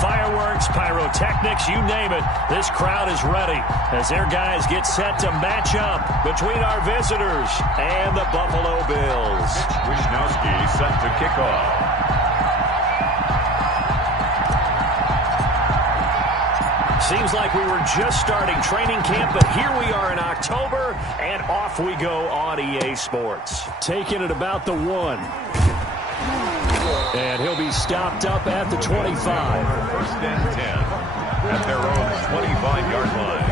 Fireworks, pyrotechnics, you name it, this crowd is ready as their guys get set to match up between our visitors and the Buffalo Bills. Wisnowski set to kick off. Seems like we were just starting training camp, but here we are in October, and off we go on EA Sports. Taking it about the 1. And he'll be stopped up at the 25. First and 10 at their own 25-yard line.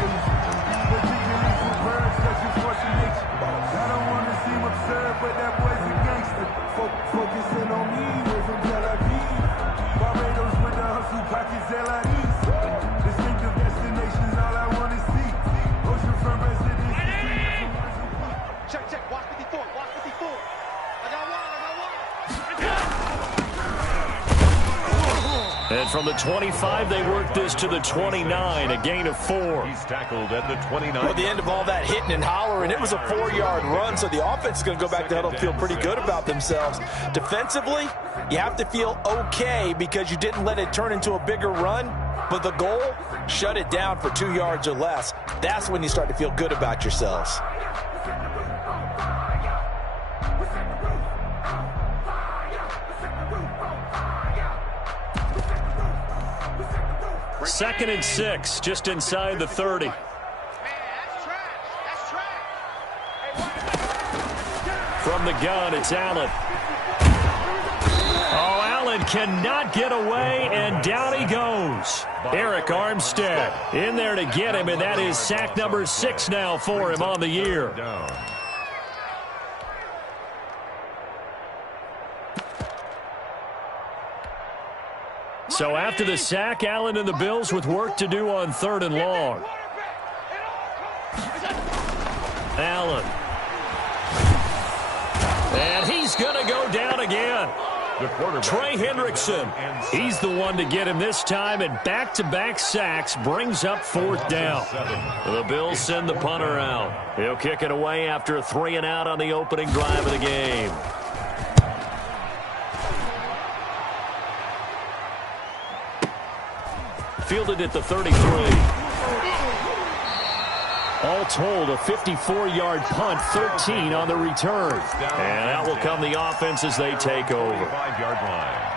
And from the 25, they work this to the 29, a gain of 4. He's tackled at the 29. Well, at the end of all that hitting and hollering, it was a 4-yard run, so the offense is going to go back to huddle and feel pretty good about themselves. Defensively, you have to feel okay because you didn't let it turn into a bigger run, but the goal, shut it down for 2 yards or less. That's when you start to feel good about yourselves. Second and 6, just inside the 30. From the gun, it's Allen. Oh, Allen cannot get away, and down he goes. Eric Armstead in there to get him, and that is sack number 6 now for him on the year. So after the sack, Allen and the Bills with work to do on 3rd and long. Allen. And he's going to go down again. Trey Hendrickson. He's the one to get him this time, and back-to-back sacks brings up 4th down. The Bills send the punter out. He'll kick it away after a 3-and-out on the opening drive of the game. Fielded at the 33. All told, a 54-yard punt, 13 on the return. And out will come the offense as they take over. 5-yard line.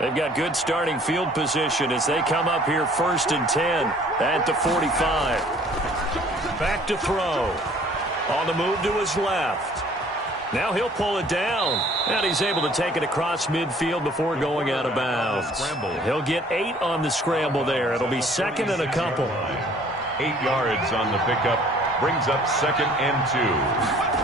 They've got good starting field position as they come up here 1st and 10 at the 45. Back to throw. On the move to his left. Now he'll pull it down. And he's able to take it across midfield before going out of bounds. He'll get 8 on the scramble there. It'll be 2nd and a couple. 8 yards on the pickup. Brings up 2nd and 2.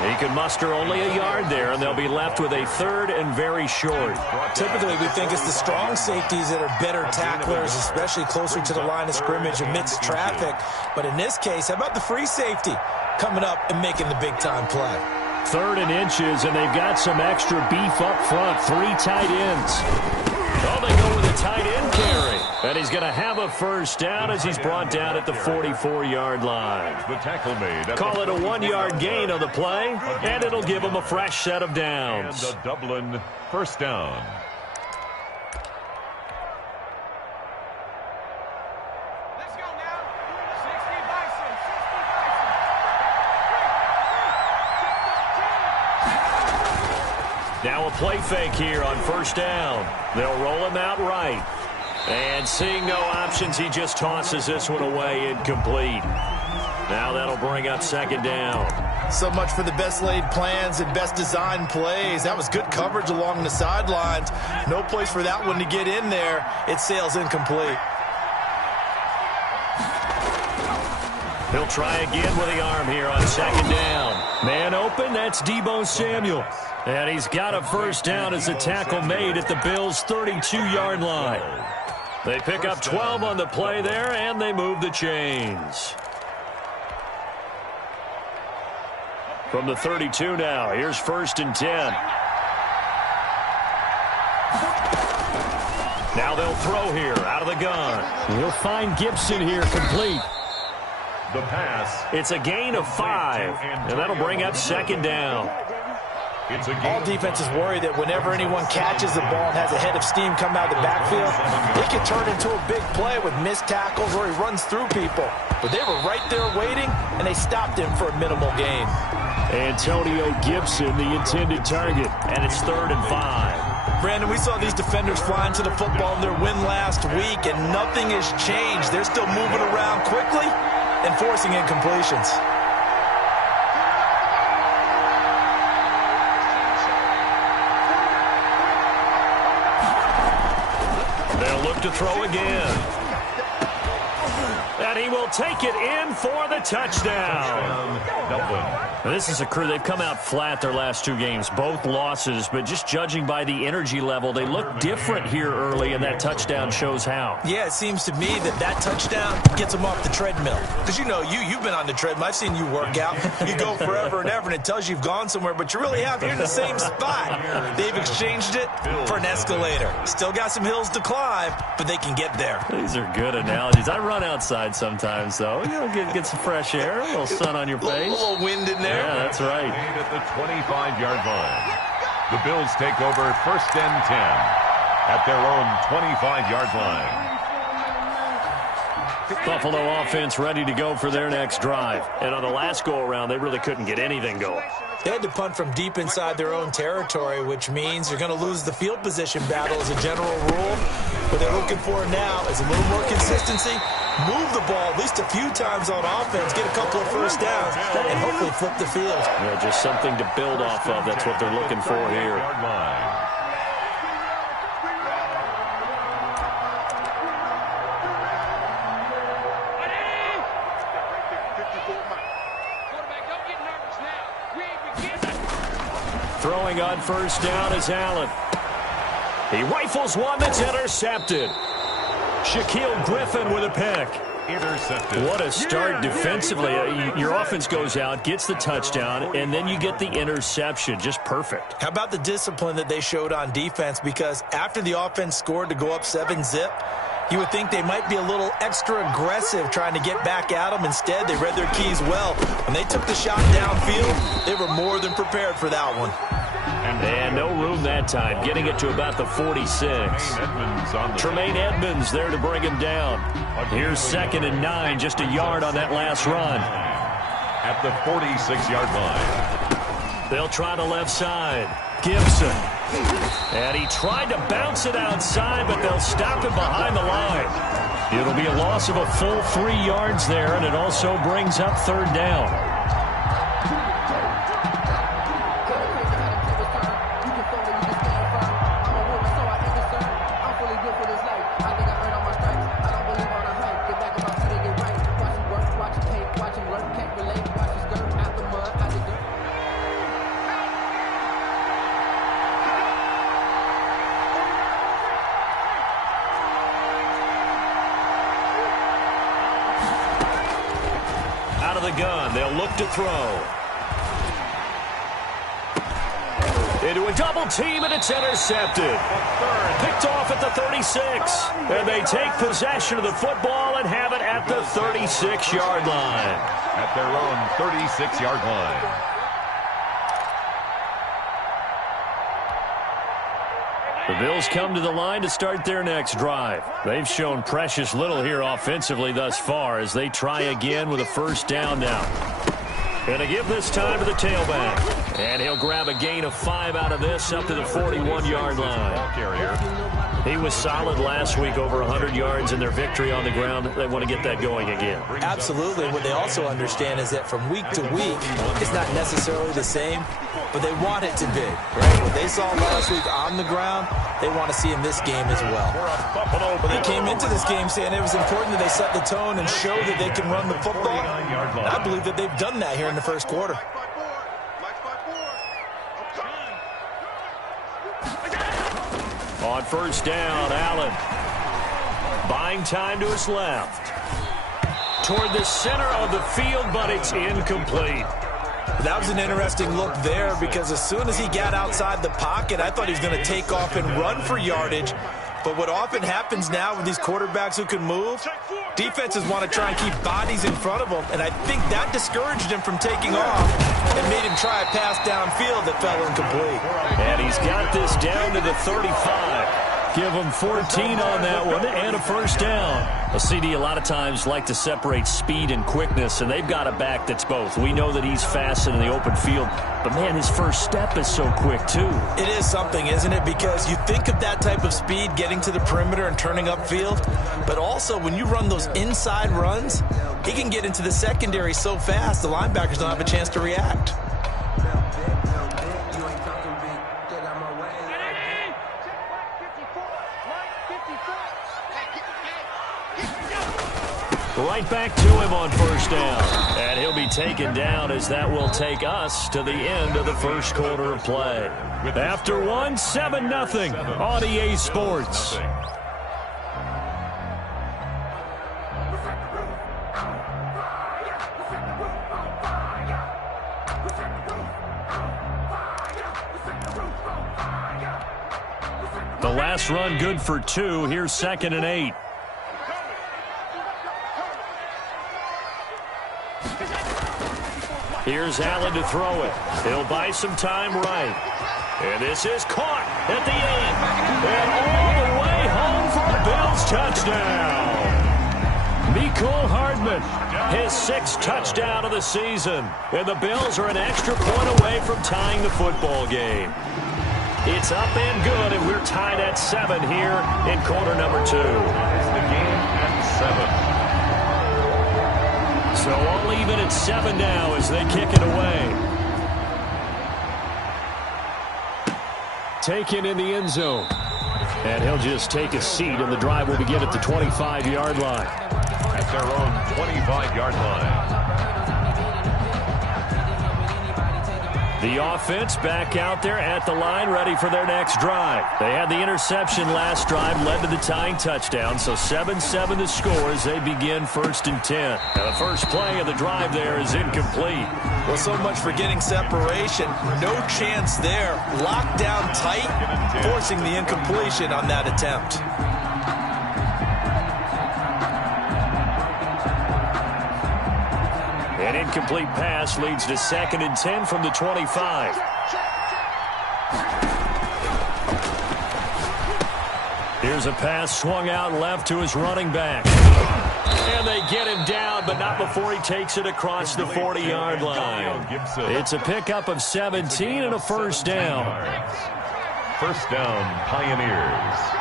He can muster only a yard there, and they'll be left with a 3rd and very short. Typically, we think it's the strong safeties that are better tacklers, especially closer to the line of scrimmage amidst traffic. But in this case, how about the free safety coming up and making the big-time play? 3rd and inches, and they've got some extra beef up front. 3 tight ends. Oh, they go with a tight end carry. And he's going to have a 1st down as he's brought down at the 44-yard line. The tackle made. Call it a 1-yard gain on the play, and it'll give him a fresh set of downs. And the Dublin 1st down. Let's go now. 60 Bison. 60 Bison. Now a play fake here on 1st down. They'll roll him out right. And seeing no options, he just tosses this one away incomplete. Now that'll bring up 2nd down. So much for the best laid plans and best designed plays. That was good coverage along the sidelines. No place for that one to get in there. It sails incomplete. He'll try again with the arm here on 2nd down. Man open, that's Deebo Samuel. And he's got a 1st down as a tackle made at the Bills' 32-yard line. They pick up 12 on the play there, and they move the chains. From the 32 now, here's 1st and 10. Now they'll throw here out of the gun. He'll find Gibson here complete. The pass. It's a gain of 5, and that'll bring up second down. All defenses worry that whenever anyone catches the ball and has a head of steam come out of the backfield, it can turn into a big play with missed tackles or he runs through people. But they were right there waiting, and they stopped him for a minimal gain. Antonio Gibson, the intended target, and it's 3rd and 5. Brandon, we saw these defenders flying to the football in their win last week, and nothing has changed. They're still moving around quickly and forcing incompletions. They'll look to throw again. And he will take it in for the touchdown. This is a crew. They've come out flat their last 2 games, both losses, but just judging by the energy level, they look different here early, and that touchdown shows how. Yeah, it seems to me that touchdown gets them off the treadmill. Because you know, you've been on the treadmill. I've seen you work out. You go forever and ever, and it tells you you've gone somewhere, but you really have. You're in the same spot. They've exchanged it for an escalator. Still got some hills to climb, but they can get there. These are good analogies. I run outside sometimes, though. You know, get some fresh air, a little sun on your face. A little wind in there. Yeah, that's right. At the 25-yard line. The Bills take over 1st and 10 at their own 25-yard line. Buffalo offense ready to go for their next drive. And on the last go-around, they really couldn't get anything going. They had to punt from deep inside their own territory, which means you're going to lose the field position battle as a general rule. What they're looking for now is a little more consistency, move the ball at least a few times on offense, get a couple of first downs, and hopefully flip the field. Yeah, just something to build off of. That's what they're looking for here. Throwing on 1st down is Allen. He rifles one that's intercepted. Shaquille Griffin with a pick. Intercepted. What a start defensively. Your offense goes out, gets the touchdown, and then you get the interception. Just perfect. How about the discipline that they showed on defense? Because after the offense scored to go up 7-zip, you would think they might be a little extra aggressive trying to get back at them. Instead, they read their keys well. When they took the shot downfield, they were more than prepared for that one. And no room that time, getting it to about the 46. Tremaine Edmonds there to bring him down. Here's 2nd and 9, just a yard on that last run. At the 46-yard line. They'll try the left side. Gibson. And he tried to bounce it outside, but they'll stop him behind the line. It'll be a loss of a full 3 yards there, and it also brings up 3rd down. Gun. They'll look to throw. Into a double team, and it's intercepted. Picked off at the 36. And they take possession of the football and have it at the 36-yard line. At their own 36-yard line. The Bills come to the line to start their next drive. They've shown precious little here offensively thus far as they try again with a 1st down now. Going to give this time to the tailback. And he'll grab a gain of 5 out of this up to the 41-yard line. He was solid last week, over 100 yards in their victory on the ground. They want to get that going again. Absolutely. What they also understand is that from week to week, it's not necessarily the same, but they want it to be. Right? What they saw last week on the ground, they want to see in this game as well. But they came into this game saying it was important that they set the tone and show that they can run the football. And I believe that they've done that here in the 1st quarter. On 1st down, Allen. Buying time to his left. Toward the center of the field, but it's incomplete. That was an interesting look there because as soon as he got outside the pocket, I thought he was going to take off and run for yardage. But what often happens now with these quarterbacks who can move, defenses want to try and keep bodies in front of them, and I think that discouraged him from taking off and made him try a pass downfield that fell incomplete. And he's got this down to the 35. Give him 14 on that one and a first down. A CD a lot of times like to separate speed and quickness, and they've got a back that's both. We know that he's fast in the open field, but, man, his first step is so quick, too. It is something, isn't it? Because you think of that type of speed getting to the perimeter and turning upfield, but also when you run those inside runs, he can get into the secondary so fast the linebackers don't have a chance to react. Right back to him on first down. And he'll be taken down as that will take us to the end of the first quarter of play. After one, 7-0 on EA Sports. The last run good for 2. Here's 2nd and 8. Here's Allen to throw it. He'll buy some time right. And this is caught at the end. And all the way home for a Bills touchdown. Mecole Hardman, his 6th touchdown of the season. And the Bills are an extra point away from tying the football game. It's up and good, and we're tied at 7 here in quarter number 2. It's the game at 7. So all even at 7 now as they kick it away. Taken in the end zone. And he'll just take a seat, and the drive will begin at the 25-yard line. At their own 25-yard line. The offense back out there at the line, ready for their next drive. They had the interception last drive, led to the tying touchdown, so 7-7 the score as they begin 1st and 10. Now the first play of the drive there is incomplete. Well, so much for getting separation. No chance there. Locked down tight, forcing the incompletion on that attempt. An incomplete pass leads to 2nd and 10 from the 25. Here's a pass swung out left to his running back. And they get him down, but not before he takes it across the 40-yard line. It's a pickup of 17 and a first down. First down, Pioneers.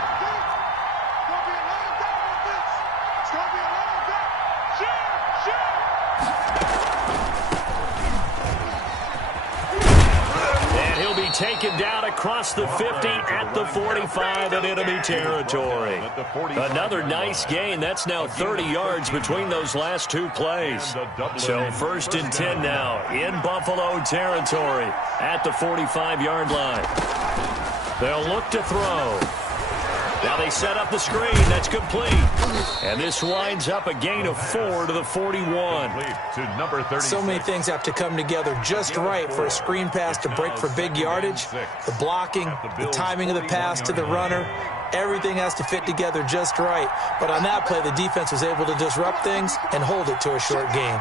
Taken down across the 50 at the 45 in enemy territory. Another nice gain. That's now 30 yards between those last 2 plays. So 1st and 10 now in Buffalo territory at the 45-yard line. They'll look to throw. Now they set up the screen. That's complete. And this winds up a gain of 4 to the 41. To number 36. So many things have to come together just right for a screen pass to break for big yardage. The blocking, the timing of the pass to the runner, everything has to fit together just right. But on that play, the defense was able to disrupt things and hold it to a short gain.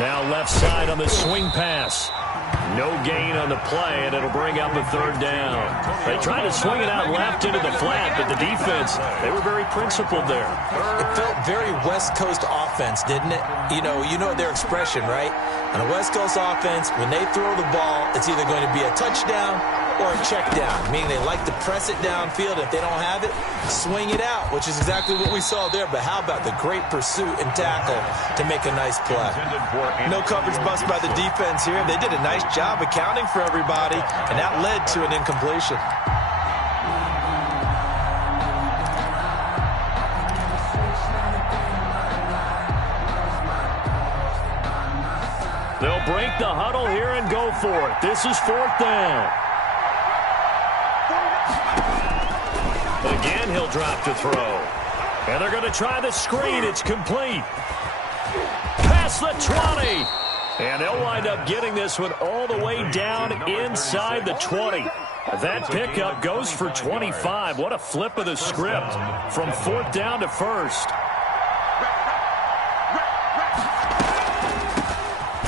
Now left side on the swing pass. No gain on the play, and it'll bring up a 3rd down. They tried to swing it out left into the flat, but the defense, they were very principled there. It felt very West Coast offense, didn't it? You know their expression, right? On a West Coast offense, when they throw the ball, it's either going to be a touchdown or a check down, meaning they like to press it downfield. If they don't have it, swing it out, which is exactly what we saw there. But how about the great pursuit and tackle to make a nice play? No coverage bust by the defense here. They did a nice job accounting for everybody, and that led to an incompletion. They'll break the huddle here and go for it. This is 4th down. Again, he'll drop to throw. And they're going to try the screen. It's complete. Past the 20. And they'll wind up getting this one all the way down inside the 20. That pickup goes for 25. What a flip of the script from 4th down to 1st.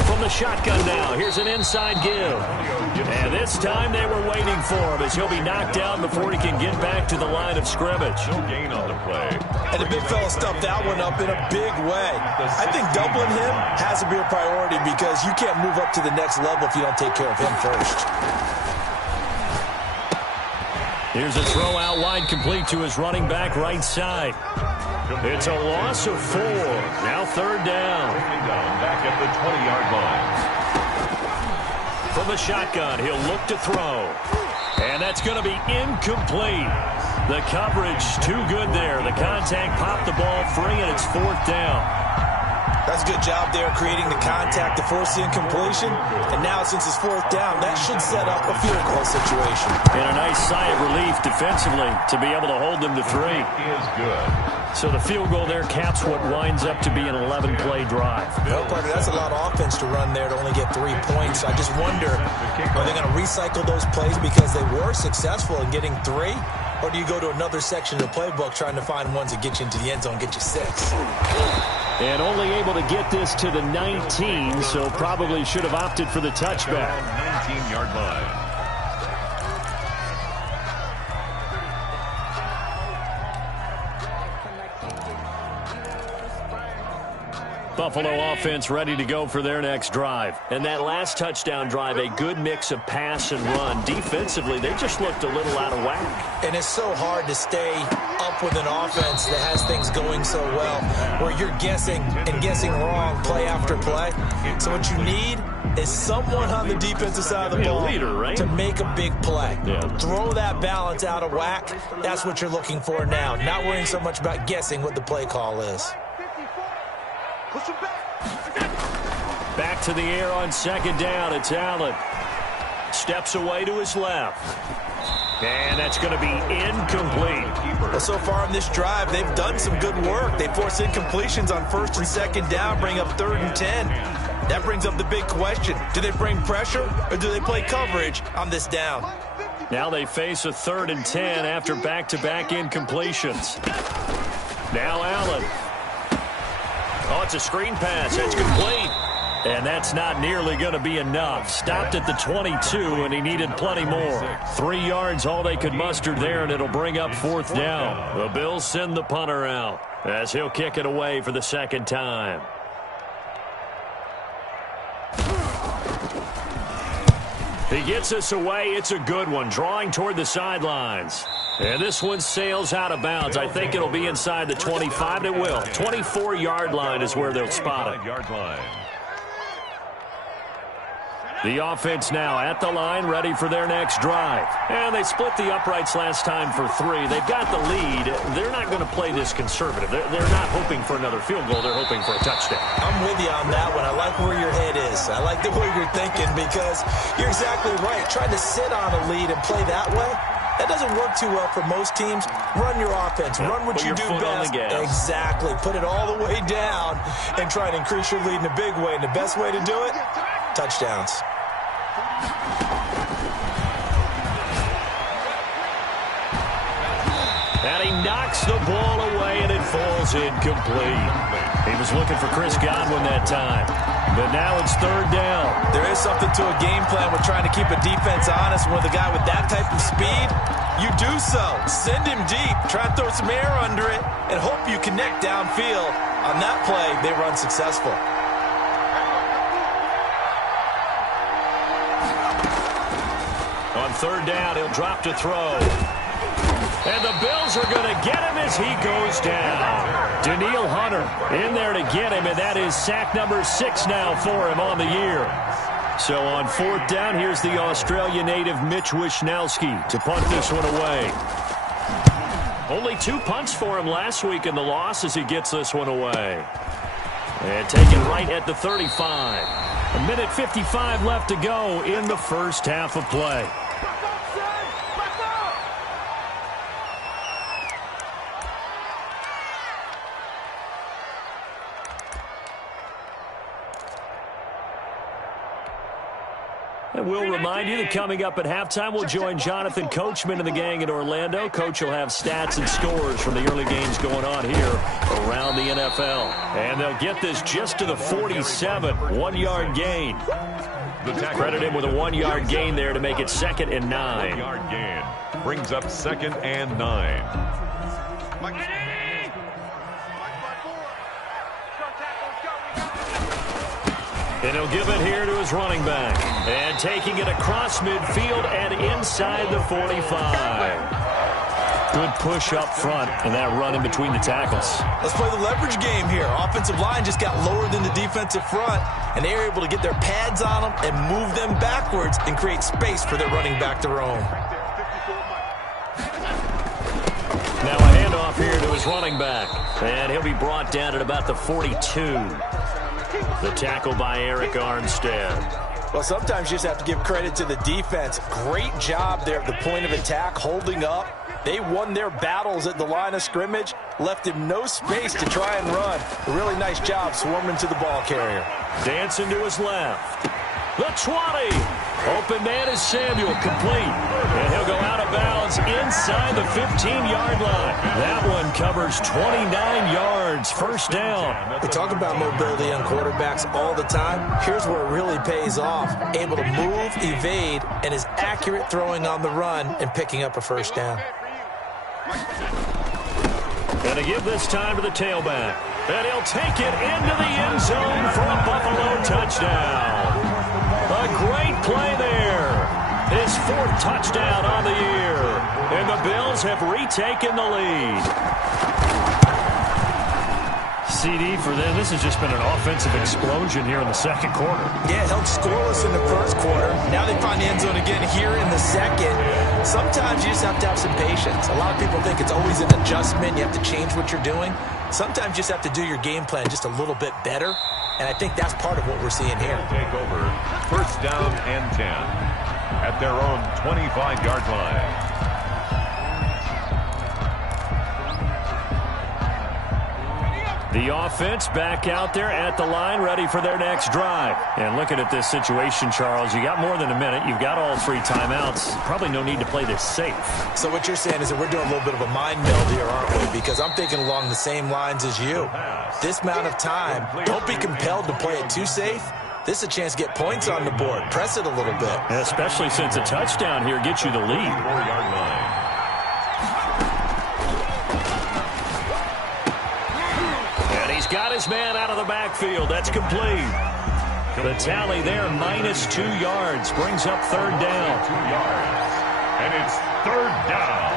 From the shotgun now, here's an inside give. And this time they were waiting for him as he'll be knocked down before he can get back to the line of scrimmage. No gain on the play. And the big fella stuffed that one up in a big way. I think doubling him has to be a priority because you can't move up to the next level if you don't take care of him first. Here's a throw out wide, complete to his running back right side. It's a loss of 4. Now 3rd down. Back at the 20-yard line. From the shotgun, he'll look to throw. And that's going to be incomplete. The coverage too good there. The contact popped the ball free, and it's 4th down. That's a good job there creating the contact to force the incompletion. And now since it's 4th down, that should set up a field goal situation. And a nice sigh of relief defensively to be able to hold them to 3. He is good. So the field goal there caps what winds up to be an 11-play drive. Well, Parker, that's a lot of offense to run there to only get 3 points. I just wonder, are they going to recycle those plays because they were successful in getting 3? Or do you go to another section of the playbook trying to find ones that get you into the end zone, get you 6? And only able to get this to the 19, so probably should have opted for the touchback. 19-yard line. Buffalo offense ready to go for their next drive. And that last touchdown drive, a good mix of pass and run. Defensively, they just looked a little out of whack. And it's so hard to stay up with an offense that has things going so well, where you're guessing and guessing wrong play after play. So what you need is someone on the defensive side of the ball leader, right? to make a big play. Yeah. Throw that balance out of whack. That's what you're looking for now. Not worrying so much about guessing what the play call is. Back to the air on 2nd down. It's Allen. Steps away to his left. And that's going to be incomplete. Well, so far in this drive, they've done some good work. They force incompletions on 1st and 2nd down, bring up 3rd and 10. That brings up the big question. Do they bring pressure or do they play coverage on this down? Now they face a 3rd and 10 after back-to-back incompletions. Now Allen. Oh, it's a screen pass. It's complete. And that's not nearly going to be enough. Stopped at the 22, and he needed plenty more. 3 yards, all they could muster there, and it'll bring up 4th down. The Bills send the punter out as he'll kick it away for the 2nd time. He gets us away. It's a good one, drawing toward the sidelines. And this one sails out of bounds. I think it'll be inside the 25. It will. 24-yard line is where they'll spot it. The offense now at the line, ready for their next drive. And they split the uprights last time for 3. They've got the lead. They're not going to play this conservative. They're not hoping for another field goal. They're hoping for a touchdown. I'm with you on that one. I like where your head is. I like the way you're thinking because you're exactly right. Trying to sit on a lead and play that way, that doesn't work too well for most teams. Run your offense. Run what you do best. Exactly. Put it all the way down and try and increase your lead in a big way. And the best way to do it, touchdowns. And he knocks the ball away, and it falls incomplete. He was looking for Chris Godwin that time. But now it's 3rd down. There is something to a game plan with trying to keep a defense honest. With a guy with that type of speed, you do so. Send him deep. Try and throw some air under it and hope you connect downfield. On that play, they run successful. On 3rd down, he'll drop to throw. And the Bills are going to get him as he goes down. Daniil Hunter in there to get him, and that is sack number 6 now for him on the year. So on 4th down, here's the Australia native Mitch Wishnowsky to punt this one away. Only 2 punts for him last week in the loss as he gets this one away. And taken right at the 35. 1:55 left to go in the first half of play. And we'll remind you that coming up at halftime, we'll join Jonathan Coachman and the gang in Orlando. Coach will have stats and scores from the early games going on here around the NFL. And they'll get this just to the 47, 1-yard gain. Credit him with a 1-yard gain there to make it 2nd and 9. 1-yard gain brings up 2nd and 9. And he'll give it here to his running back. And taking it across midfield and inside the 45. Good push up front and that run in between the tackles. Let's play the leverage game here. Offensive line just got lower than the defensive front, and they were able to get their pads on them and move them backwards and create space for their running back to roam. Now a handoff here to his running back. And he'll be brought down at about the 42. The tackle by Eric Armstead. Well, sometimes you just have to give credit to the defense. Great job there at the point of attack, holding up. They won their battles at the line of scrimmage, left him no space to try and run. A really nice job swarming to the ball carrier. Dancing to his left. The 20. Open man is Samuel, complete. And he'll go out of bounds inside the 15-yard line. That one covers 29 yards, first down. We talk about mobility on quarterbacks all the time. Here's where it really pays off. Able to move, evade, and is accurate throwing on the run and picking up a first down. And to give this time to the tailback. And he'll take it into the end zone for a Buffalo touchdown. A great play there. His 4th touchdown on the year. And the Bills have retaken the lead. CD for them. This has just been an offensive explosion here in the second quarter. Yeah, held scoreless in the first quarter. Now they find the end zone again here in the second. Sometimes you just have to have some patience. A lot of people think it's always an adjustment. You have to change what you're doing. Sometimes you just have to do your game plan just a little bit better. And I think that's part of what we're seeing here. Take over 1st down and 10 at their own 25-yard line. The offense back out there at the line, ready for their next drive. And looking at this situation, Charles, you got more than a minute. You've got all 3 timeouts. Probably no need to play this safe. So what you're saying is that we're doing a little bit of a mind meld here, aren't we? Because I'm thinking along the same lines as you. This amount of time, don't be compelled to play it too safe. This is a chance to get points on the board. Press it a little bit. Especially since a touchdown here gets you the lead. 4-yard line. Got his man out of the backfield. That's complete. The tally there, -2 yards, brings up 3rd down. 2 yards. And it's 3rd down.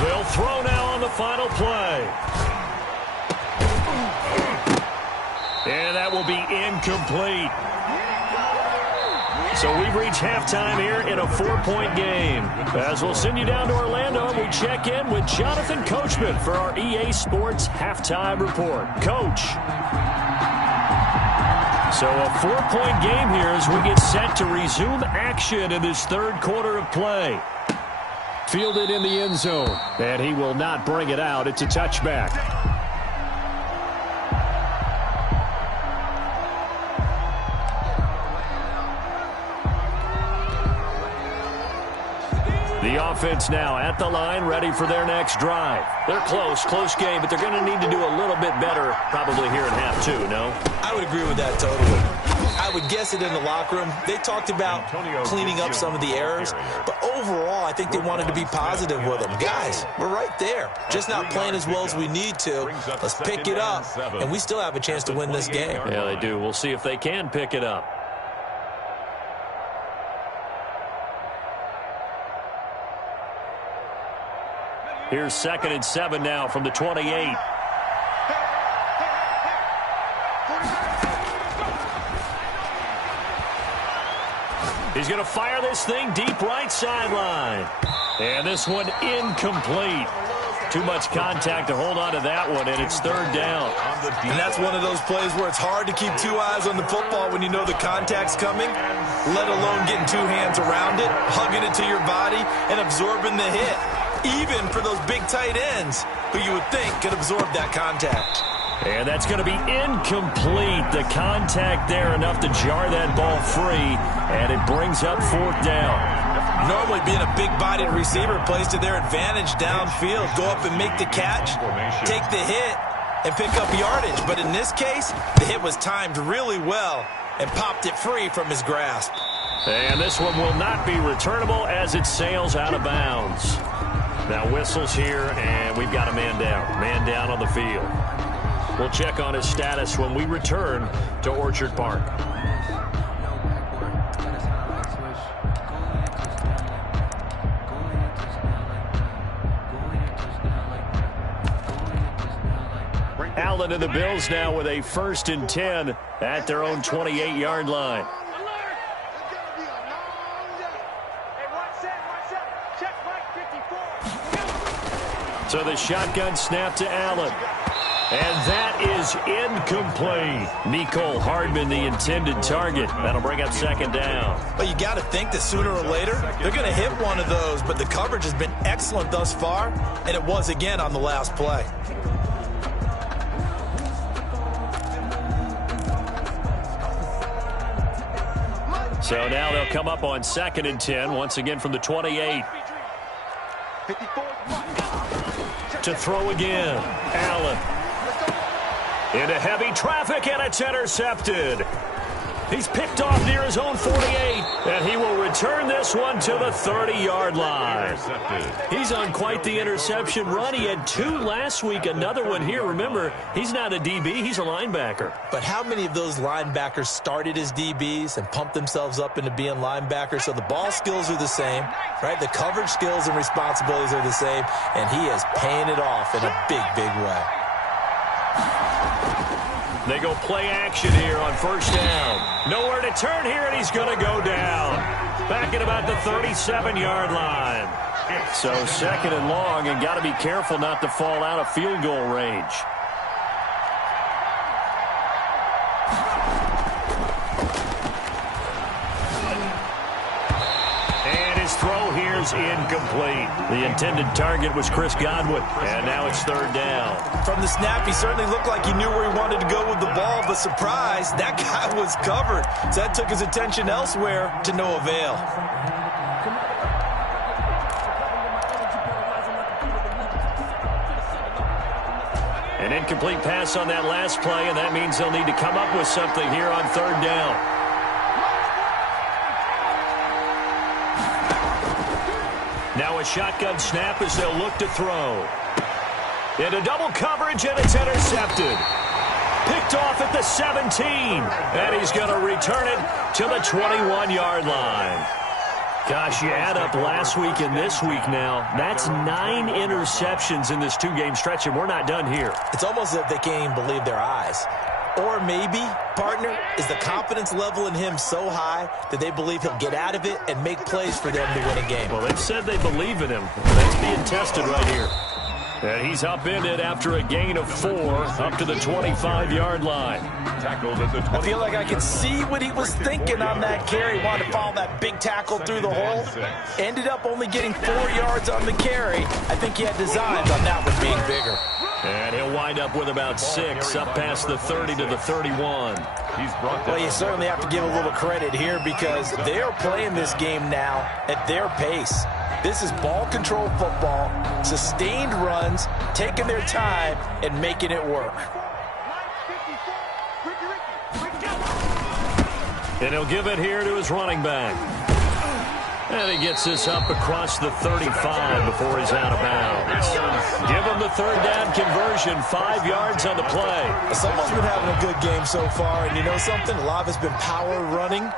They'll throw now on the final play. And that will be incomplete. So we've reached halftime here in a 4-point game. As we'll send you down to Orlando, and we check in with Jonathan Coachman for our EA Sports Halftime Report. Coach. So a 4-point game here as we get set to resume action in this 3rd quarter of play. Fielded in the end zone, and he will not bring it out. It's a touchback. The offense now at the line, ready for their next drive. They're close game, but they're going to need to do a little bit better probably here in half 2, no? I would agree with that totally. I would guess it in the locker room. They talked about cleaning up some of the errors, but overall, I think they wanted to be positive with them. Guys, we're right there. Just not playing as well as we need to. Let's pick it up, and we still have a chance to win this game. Yeah, they do. We'll see if they can pick it up. Here's 2nd and 7 now from the 28. He's going to fire this thing deep right sideline. And this one incomplete. Too much contact to hold on to that one, and it's 3rd down. And that's one of those plays where it's hard to keep 2 eyes on the football when you know the contact's coming, let alone getting 2 hands around it, hugging it to your body, and absorbing the hit. even for those big tight ends who you would think could absorb that contact. And that's going to be incomplete. The contact there enough to jar that ball free, and it brings up 4th down. Normally being a big-bodied receiver plays to their advantage downfield. Go up and make the catch, take the hit, and pick up yardage. But in this case, the hit was timed really well and popped it free from his grasp. And this one will not be returnable as it sails out of bounds. Now whistles here, and we've got a man down. Man down on the field. We'll check on his status when we return to Orchard Park. Allen and the Bills now with a 1st and 10 at their own 28-yard line. So the shotgun snap to Allen. And that is incomplete. Nicole Hardman, the intended target. That'll bring up 2nd down. But you got to think that sooner or later, they're going to hit one of those. But the coverage has been excellent thus far, and it was again on the last play. So now they'll come up on 2nd and 10, once again from the 28. To throw again, Allen. Into heavy traffic, and it's intercepted. He's picked off near his own 48, and he will return this one to the 30-yard line. He's on quite the interception run. He had 2 last week, another one here. Remember, he's not a DB, he's a linebacker. But how many of those linebackers started as DBs and pumped themselves up into being linebackers? So the ball skills are the same, right? The coverage skills and responsibilities are the same, and he is paying it off in a big, big way. They go play action here on 1st down. Nowhere to turn here, and he's going to go down. Back at about the 37-yard line. So 2nd and long, and got to be careful not to fall out of field goal range. And his throw here is incomplete. The intended target was Chris Godwin, and now it's 3rd down. From the snap, he certainly looked like he knew where he wanted to go with the ball, but surprise, that guy was covered. So that took his attention elsewhere to no avail. An incomplete pass on that last play, and that means they'll need to come up with something here on 3rd down. Now a shotgun snap as they'll look to throw. Into double coverage, and it's intercepted. Picked off at the 17, and he's going to return it to the 21-yard line. Gosh, you add up last week and this week now, that's 9 interceptions in this 2-game stretch, and we're not done here. It's almost as if they can't even believe their eyes. Or maybe, partner, is the confidence level in him so high that they believe he'll get out of it and make plays for them to win a game. Well, they've said they believe in him. That's being tested right here. And he's upended after a gain of 4 up to the 25-yard line. Tackled at the 20. I feel like I could see what he was thinking on that carry. Wanted to follow that big tackle through the hole. Ended up only getting 4 yards on the carry. I think he had designs on that one being bigger. And he'll wind up with about 6 up past the 30 to the 31. Well, you certainly have to give a little credit here because they are playing this game now at their pace. This is ball control football, sustained runs, taking their time and making it work. And he'll give it here to his running back. And he gets this up across the 35 before he's out of bounds. Give him the 3rd down conversion, 5 yards on the play. Someone's been having a good game so far, and you know something? A lot of it's been power running.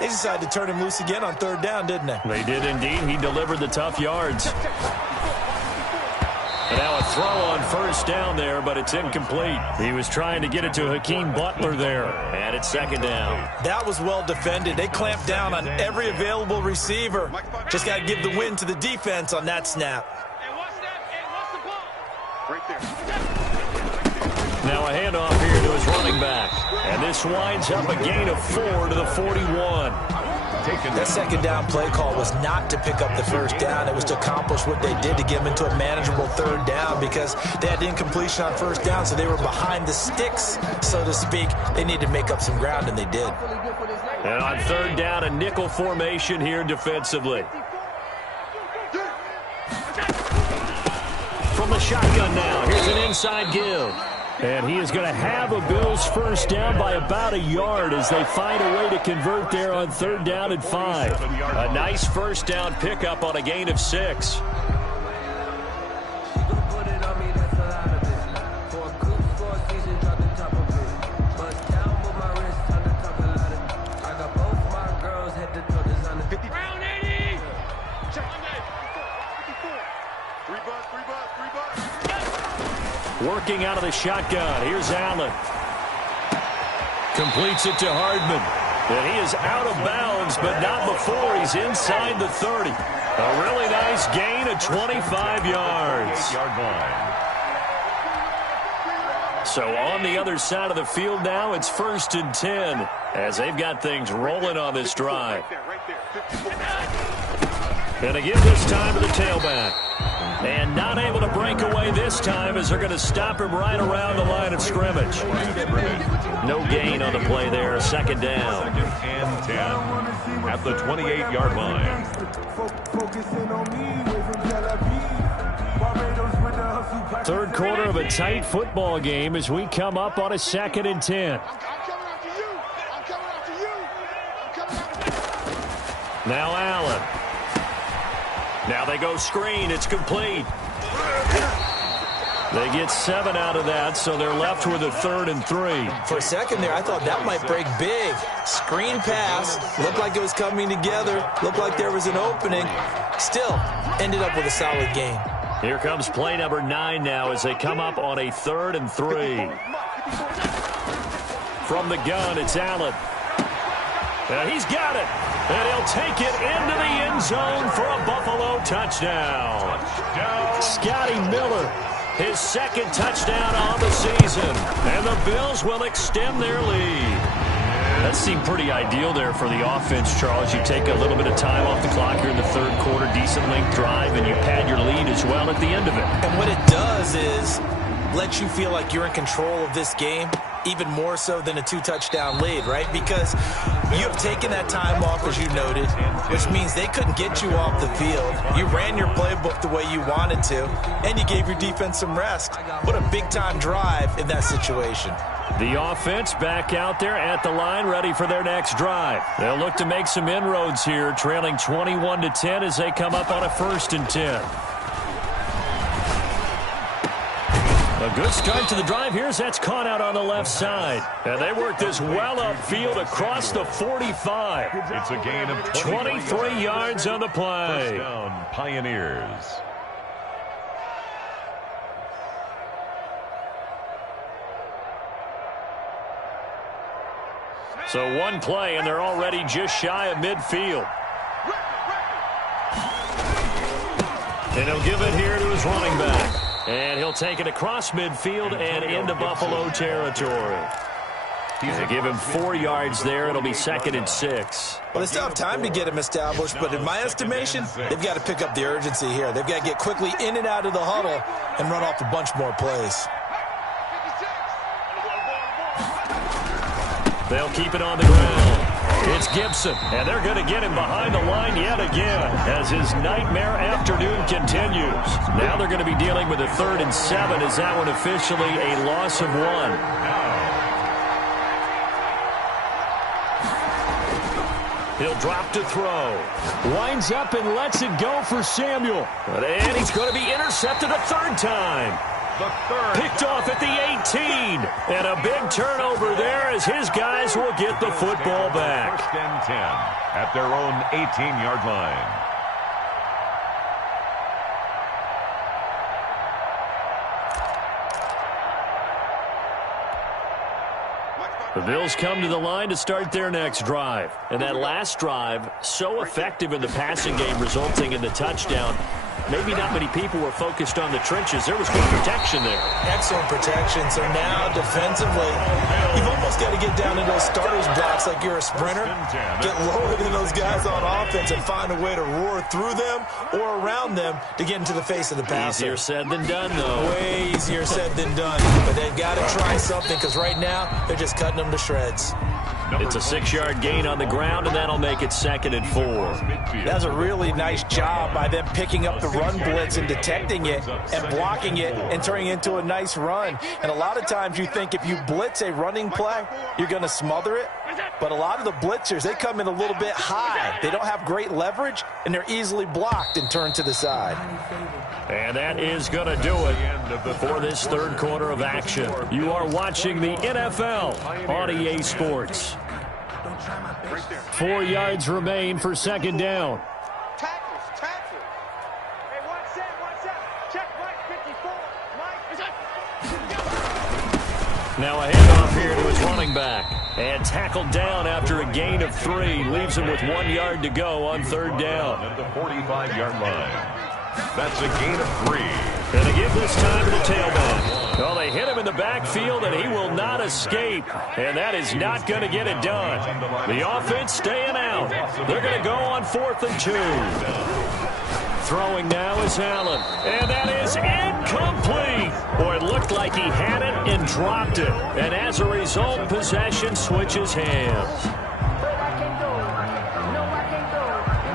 They decided to turn him loose again on 3rd down, didn't they? They did indeed. He delivered the tough yards. And now a throw on 1st down there, but it's incomplete. He was trying to get it to Hakeem Butler there, and it's 2nd down. That was well defended. They clamped down on every available receiver. Just got to give the win to the defense on that snap. Now a handoff here to his running back. And this winds up a gain of 4 to the 41. That second down play call was not to pick up the first down. It was to accomplish what they did to get them into a manageable third down because they had incompletion on first down, so they were behind the sticks, so to speak. They needed to make up some ground, and they did. And on third down, a nickel formation here defensively. From the shotgun now, here's an inside give. And he is going to have a Bills first down by about a yard as they find a way to convert there on third down and 5. A nice first down pickup on a gain of 6. Working out of the shotgun. Here's Allen. Completes it to Hardman. And he is out of bounds, but not before he's inside the 30. A really nice gain of 25 yards. So on the other side of the field now, it's 1st and 10 as they've got things rolling on this drive. And again this time to the tailback. And not able to break away this time as they're going to stop him right around the line of scrimmage. No gain on the play there. Second down. 2nd and 10 at the 28-yard line. Third quarter of a tight football game as we come up on a 2nd and 10. Now Allen. Now they go screen. It's complete. They get 7 out of that, so they're left with a 3rd and 3. For a second there, I thought that might break big. Screen pass. Looked like it was coming together. Looked like there was an opening. Still, ended up with a solid game. Here comes play number 9 now as they come up on a 3rd and 3. From the gun, it's Allen. He's got it. And he'll take it into the end zone for a Buffalo touchdown. Scotty Miller, his 2nd touchdown on the season. And the Bills will extend their lead. That seemed pretty ideal there for the offense, Charles. You take a little bit of time off the clock here in the 3rd quarter, decent length drive, and you pad your lead as well at the end of it. And what it does is let you feel like you're in control of this game, even more so than a 2-touchdown lead, right? Because you have taken that time off, as you noted, which means they couldn't get you off the field. You ran your playbook the way you wanted to, and you gave your defense some rest. What a big-time drive in that situation. The offense back out there at the line, ready for their next drive. They'll look to make some inroads here, trailing 21-10 as they come up on a 1st and 10. A good start to the drive. That's caught out on the left side. And they work this well upfield across the 45. It's a gain of 23 yards on the play. First down, Pioneers. So one play, and they're already just shy of midfield. And he'll give it here to his running back. And he'll take it across midfield and into Buffalo territory. They give him 4 yards there. It'll be 2nd and 6. Well, they still have time to get him established, but in my estimation, they've got to pick up the urgency here. They've got to get quickly in and out of the huddle and run off a bunch more plays. They'll keep it on the ground. It's Gibson, and they're going to get him behind the line yet again as his nightmare afternoon continues. Now they're going to be dealing with a 3rd and 7 as that one officially a loss of 1. He'll drop to throw. Winds up and lets it go for Samuel. And he's going to be intercepted a 3rd time. Picked off at the 18. And a big turnover there as his guys will get the football back. 1st and 10 at their own 18-yard line. The Bills come to the line to start their next drive. And that last drive, so effective in the passing game, resulting in the touchdown. Maybe not many people were focused on the trenches. There was good protection there. Excellent protection. So now defensively, You've almost got to get down in those starters blocks like you're a sprinter. Get lower than those guys on offense and find a way to roar through them or around them to get into the face of the passer. Easier said than done, though. Way easier said than done. But they've got to try something because right now they're just cutting them to shreds. It's a 6-yard gain on the ground, and that'll make it 2nd and 4. That's a really nice job by them picking up the run blitz and detecting it and blocking it and turning it into a nice run. And a lot of times you think if you blitz a running play, you're going to smother it. But a lot of the blitzers, they come in a little bit high. They don't have great leverage, and they're easily blocked and turned to the side. And that is going to do it for this third quarter of action. You are watching the NFL on EA Sports. 4 yards remain for 2nd down. Tackles. Hey, one set. Check right 54. Mike. Now a handoff here to his running back. And tackled down after a gain of 3. Leaves him with 1 yard to go on 3rd down. At the 45-yard line. That's a gain of 3. And they give this time to the tailback. Well, they hit him in the backfield, and he will not escape. And that is not going to get it done. The offense staying out. They're going to go on 4th and 2. Throwing now is Allen. And that is incomplete. Boy, it looked like he had it and dropped it. And as a result, possession switches hands.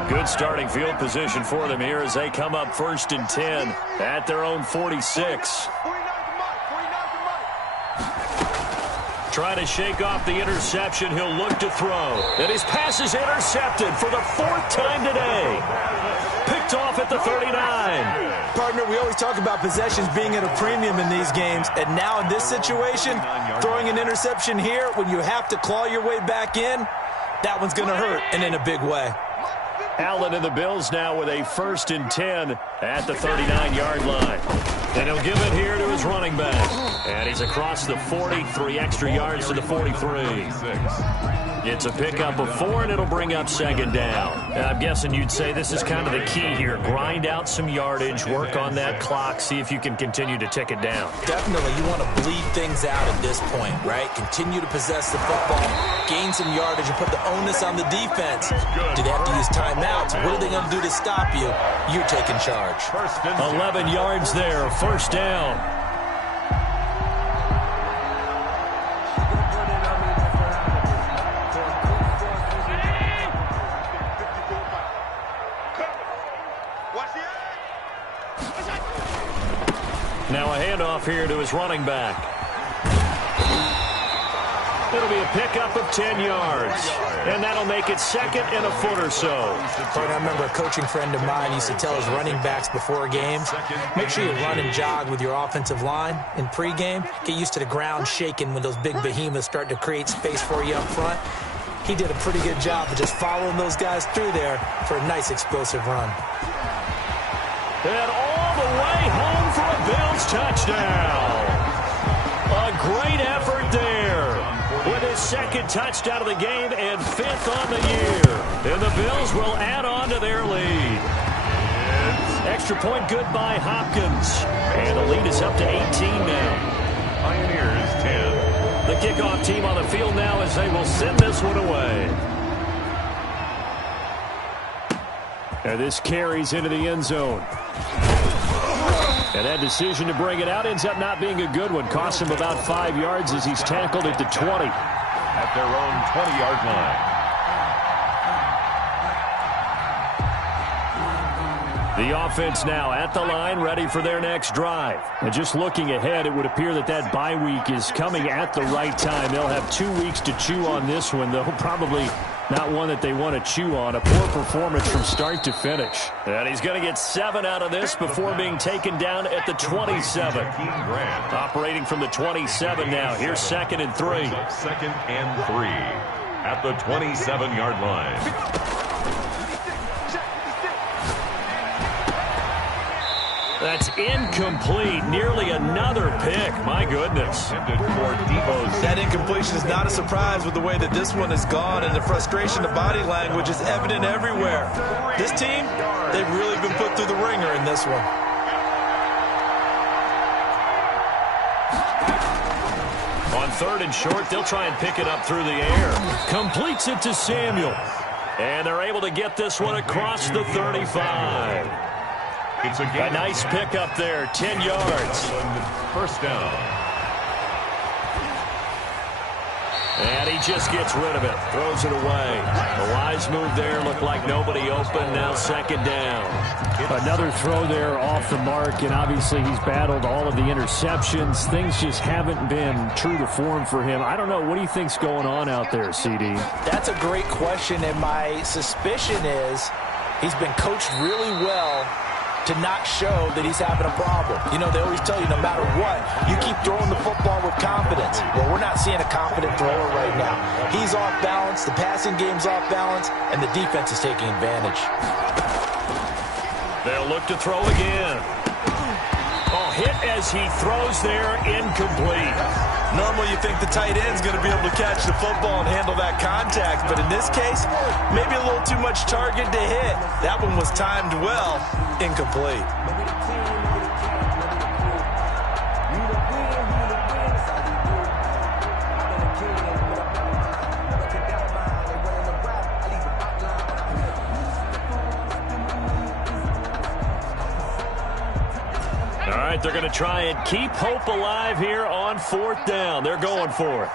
Good starting field position for them here as they come up 1st and 10 at their own 46. Trying to shake off the interception. He'll look to throw. And his pass is intercepted for the 4th time today. Picked off at the 39. Partner, we always talk about possessions being at a premium in these games. And now in this situation, throwing an interception here when you have to claw your way back in, that one's going to hurt, and in a big way. Allen and the Bills now with a 1st and 10 at the 39-yard line. And he'll give it here to his running back. And he's across the 40, 3 extra yards to the 43. It's a pickup of 4, and it'll bring up 2nd down. And I'm guessing you'd say this is kind of the key here. Grind out some yardage, work on that clock, see if you can continue to tick it down. Definitely, you want to bleed things out at this point, right? Continue to possess the football, gain some yardage, and put the onus on the defense. Do they have to use timeouts? What are they going to do to stop you? You're taking charge. 11 yards there, 1st down. Now a handoff here to his running back. It'll be a pickup of 10 yards. And that'll make it 2nd and a foot or so. I remember a coaching friend of mine used to tell his running backs before games, make sure you run and jog with your offensive line in pregame. Get used to the ground shaking when those big behemoths start to create space for you up front. He did a pretty good job of just following those guys through there for a nice explosive run. And all the way home for a Bills touchdown. A great effort there with his 2nd touchdown of the game and 5th on the year. And the Bills will add on to their lead. Extra point good by Hopkins. And the lead is up to 18 now. Pioneers 10. The kickoff team on the field now as they will send this one away. And this carries into the end zone. And that decision to bring it out ends up not being a good one. Costs him about 5 yards as he's tackled at the 20. At their own 20-yard line. The offense now at the line, ready for their next drive. And just looking ahead, it would appear that that bye week is coming at the right time. They'll have 2 weeks to chew on this one, though probably not one that they want to chew on. A poor performance from start to finish. And he's going to get 7 out of this before being taken down at the 27. Operating from the 27 now. Here's 2nd and 3. 2nd and 3 at the 27-yard line. That's incomplete. Nearly another pick. My goodness. That incompletion is not a surprise with the way that this one has gone, and the frustration, the body language is evident everywhere. This team, they've really been put through the ringer in this one. On On 3rd and short, they'll try and pick it up through the air. Completes it to Samuel. And they're able to get this one across the 35. It's a nice pickup there, 10 yards. First down. And he just gets rid of it, throws it away. A wise move there, looked like nobody open, now 2nd down. Another throw there off the mark, and obviously he's battled all of the interceptions. Things just haven't been true to form for him. I don't know, what do you think's going on out there, CD? That's a great question, and my suspicion is he's been coached really well to not show that he's having a problem. You know, they always tell you no matter what, you keep throwing the football with confidence. Well, we're not seeing a confident thrower right now. He's off balance, the passing game's off balance, and the defense is taking advantage. They'll look to throw again. Oh, hit as he throws there, incomplete. Normally you think the tight end's going to be able to catch the football and handle that contact, but in this case, maybe a little too much target to hit. That one was timed well, incomplete. All right, they're going to try and keep hope alive here on 4th down. They're going for it.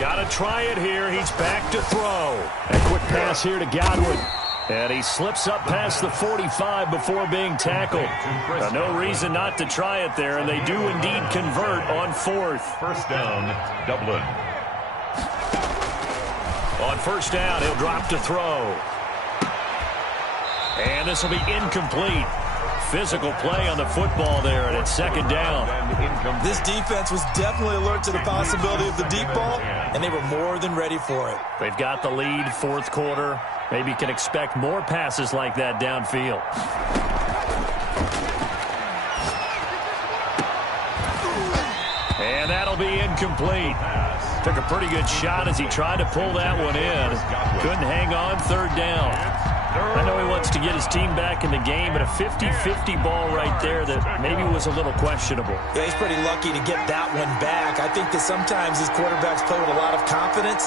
Got to try it here. He's back to throw. A quick pass here to Godwin. And he slips up past the 45 before being tackled. No reason not to try it there, and they do indeed convert on 4th. First down, Dublin. On 1st down, he'll drop to throw. And this will be incomplete. Physical play on the football there, and it's 2nd down. This defense was definitely alert to the possibility of the deep ball, and they were more than ready for it. They've got the lead, 4th quarter. Maybe can expect more passes like that downfield. And that'll be incomplete. Took a pretty good shot as he tried to pull that one in. Couldn't hang on, 3rd down. I know he wants to get his team back in the game, but a 50-50 ball right there that maybe was a little questionable. Yeah, he's pretty lucky to get that one back. I think that sometimes his quarterbacks play with a lot of confidence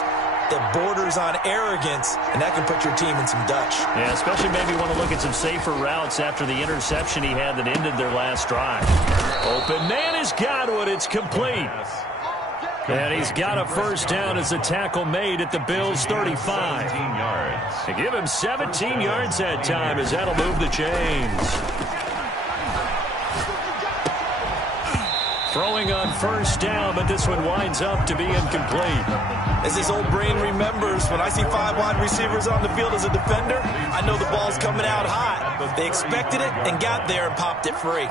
that borders on arrogance, and that can put your team in some Dutch. Yeah, especially maybe want to look at some safer routes after the interception he had that ended their last drive. Open man is Godwin. It's complete. And he's got a 1st down as the tackle made at the Bills' 35. 17 yards. They give him 17 yards that time as that'll move the chains. Throwing on 1st down, but this one winds up to be incomplete. As his old brain remembers, when I see 5 wide receivers on the field as a defender, I know the ball's coming out hot. They expected it and got there and popped it free.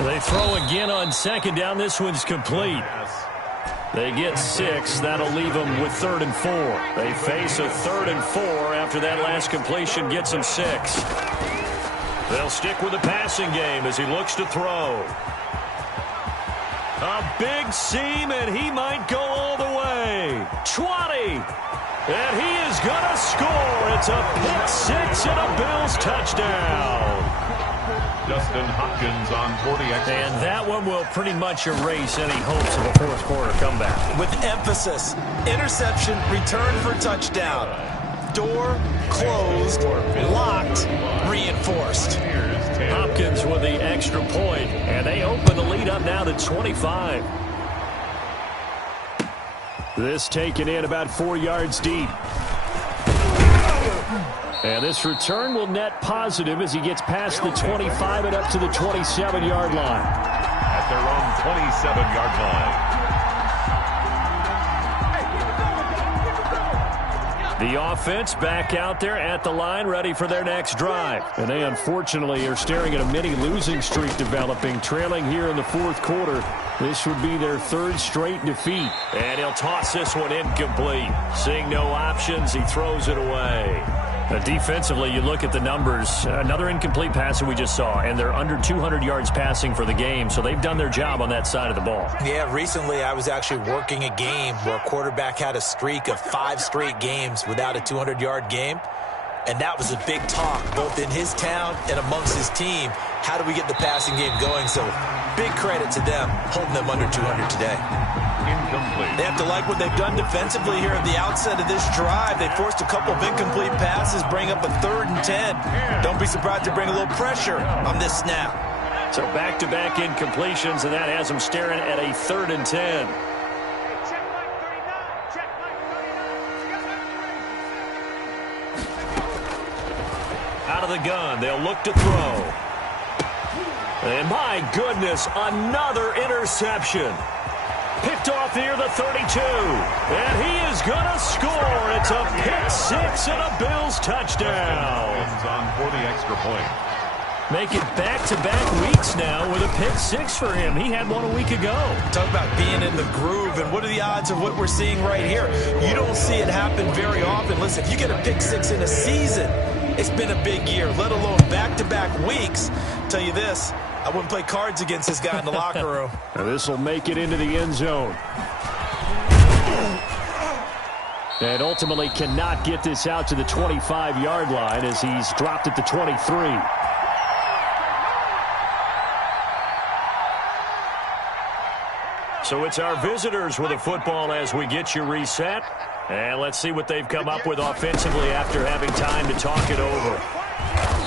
They throw again on 2nd down. This one's complete. They get 6. That'll leave them with 3rd and 4. They face a 3rd and 4 after that last completion gets them 6. They'll stick with the passing game as he looks to throw. A big seam, and he might go all the way. 20. And he is going to score. It's a pick 6 and a Bills touchdown. Justin Hopkins on 40X. And that one will pretty much erase any hopes of a 4th quarter comeback. With emphasis, interception, return for touchdown. Door closed, locked, reinforced. Hopkins with the extra point, and they open the lead up now to 25. This taken in about 4 yards deep. And this return will net positive as he gets past the 25 and up to the 27-yard line. At their own 27-yard line. The offense back out there at the line, ready for their next drive. And they unfortunately are staring at a mini losing streak developing, trailing here in the 4th quarter. This would be their 3rd straight defeat. And he'll toss this one incomplete. Seeing no options, he throws it away. Defensively, you look at the numbers. Another incomplete pass that we just saw, and they're under 200 yards passing for the game, so they've done their job on that side of the ball. Yeah, recently I was actually working a game where a quarterback had a streak of 5 straight games without a 200-yard game. And that was a big talk, both in his town and amongst his team. How do we get the passing game going? So big credit to them, holding them under 200 today. Incomplete. They have to like what they've done defensively here at the outset of this drive. They forced a couple of incomplete passes, bring up a 3rd and 10. Don't be surprised to bring a little pressure on this snap. So back-to-back incompletions, and that has them staring at a 3rd and 10. Out of the gun, they'll look to throw. And my goodness, another interception. Picked off near the 32. And he is going to score. It's a pick 6 and a Bills touchdown. On for the extra point. Make it back-to-back weeks now with a pick 6 for him. He had one a week ago. Talk about being in the groove, and what are the odds of what we're seeing right here? You don't see it happen very often. Listen, if you get a pick 6 in a season, it's been a big year, let alone back-to-back weeks. Tell you this, I wouldn't play cards against this guy in the locker room. Now this will make it into the end zone. And ultimately cannot get this out to the 25-yard line as he's dropped at the 23. So it's our visitors with a football as we get you reset. And let's see what they've come up with offensively after having time to talk it over.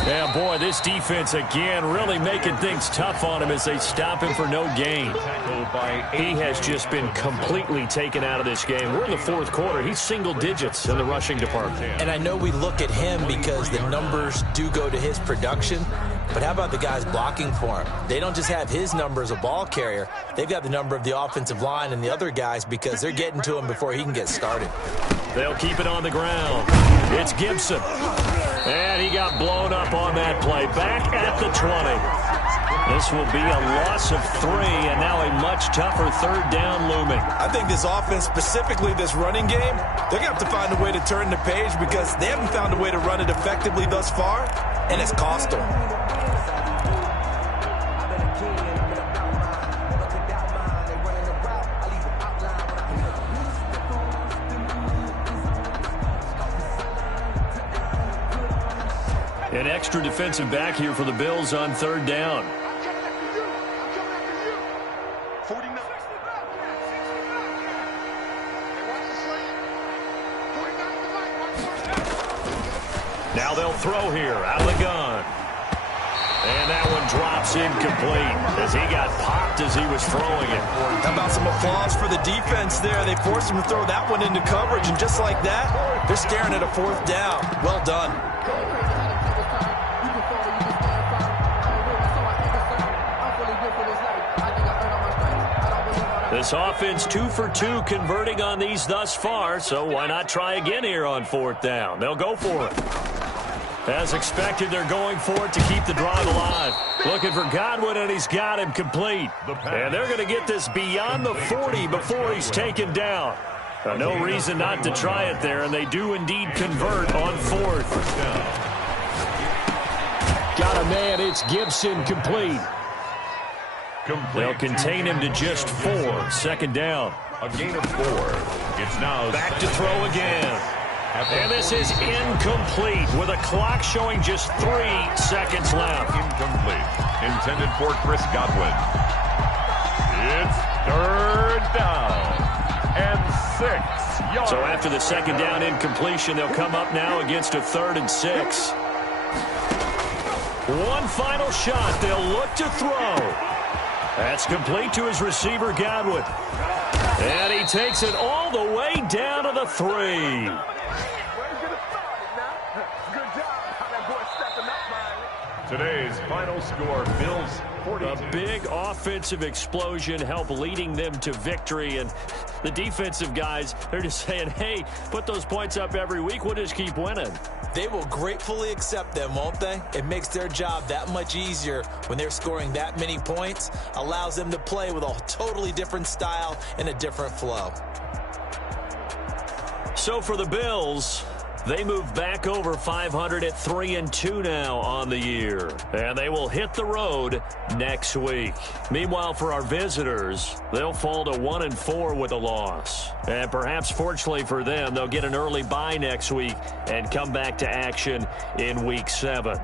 Yeah, boy, this defense again really making things tough on him as they stop him for no gain. He has just been completely taken out of this game. We're in the 4th quarter. He's single digits in the rushing department. And I know we look at him because the numbers do go to his production. But how about the guys blocking for him? They don't just have his number as a ball carrier. They've got the number of the offensive line and the other guys because they're getting to him before he can get started. They'll keep it on the ground. It's Gibson. And he got blown up on that play. Back at the 20. This will be a loss of 3, and now a much tougher 3rd down looming. I think this offense, specifically this running game, they're going to have to find a way to turn the page because they haven't found a way to run it effectively thus far, and it's cost them. An extra defensive back here for the Bills on 3rd down. Now they'll throw here out of the gun. And that one drops incomplete as he got popped as he was throwing it. How about some applause for the defense there? They forced him to throw that one into coverage, and just like that, they're staring at a 4th down. Well done. This offense 2 for 2 converting on these thus far, so why not try again here on 4th down? They'll go for it. As expected, they're going for it to keep the drive alive. Looking for Godwin, and he's got him complete. And they're going to get this beyond the 40 before he's taken down. No reason not to try it there, and they do indeed convert on 4th. Got a man, it's Gibson, complete. They'll contain him to just 4. 2nd down. A gain of 4. It's now back to throw again. And this is incomplete with a clock showing just 3 seconds left. Incomplete. Intended for Chris Godwin. It's 3rd down and 6 yards. So after the 2nd down incompletion, they'll come up now against a 3rd and 6. One final shot. They'll look to throw. That's complete to his receiver, Godwin. And he takes it all the way down to the 3. Today's final score, Bills 42. A big offensive explosion helped leading them to victory. And the defensive guys, they're just saying, hey, put those points up every week. We'll just keep winning. They will gratefully accept them, won't they? It makes their job that much easier when they're scoring that many points. Allows them to play with a totally different style and a different flow. So for the Bills, They move back over 500 at 3-2 now on the year. And they will hit the road next week. Meanwhile, for our visitors, they'll fall to 1-4 with a loss. And perhaps fortunately for them, they'll get an early bye next week and come back to action in Week 7.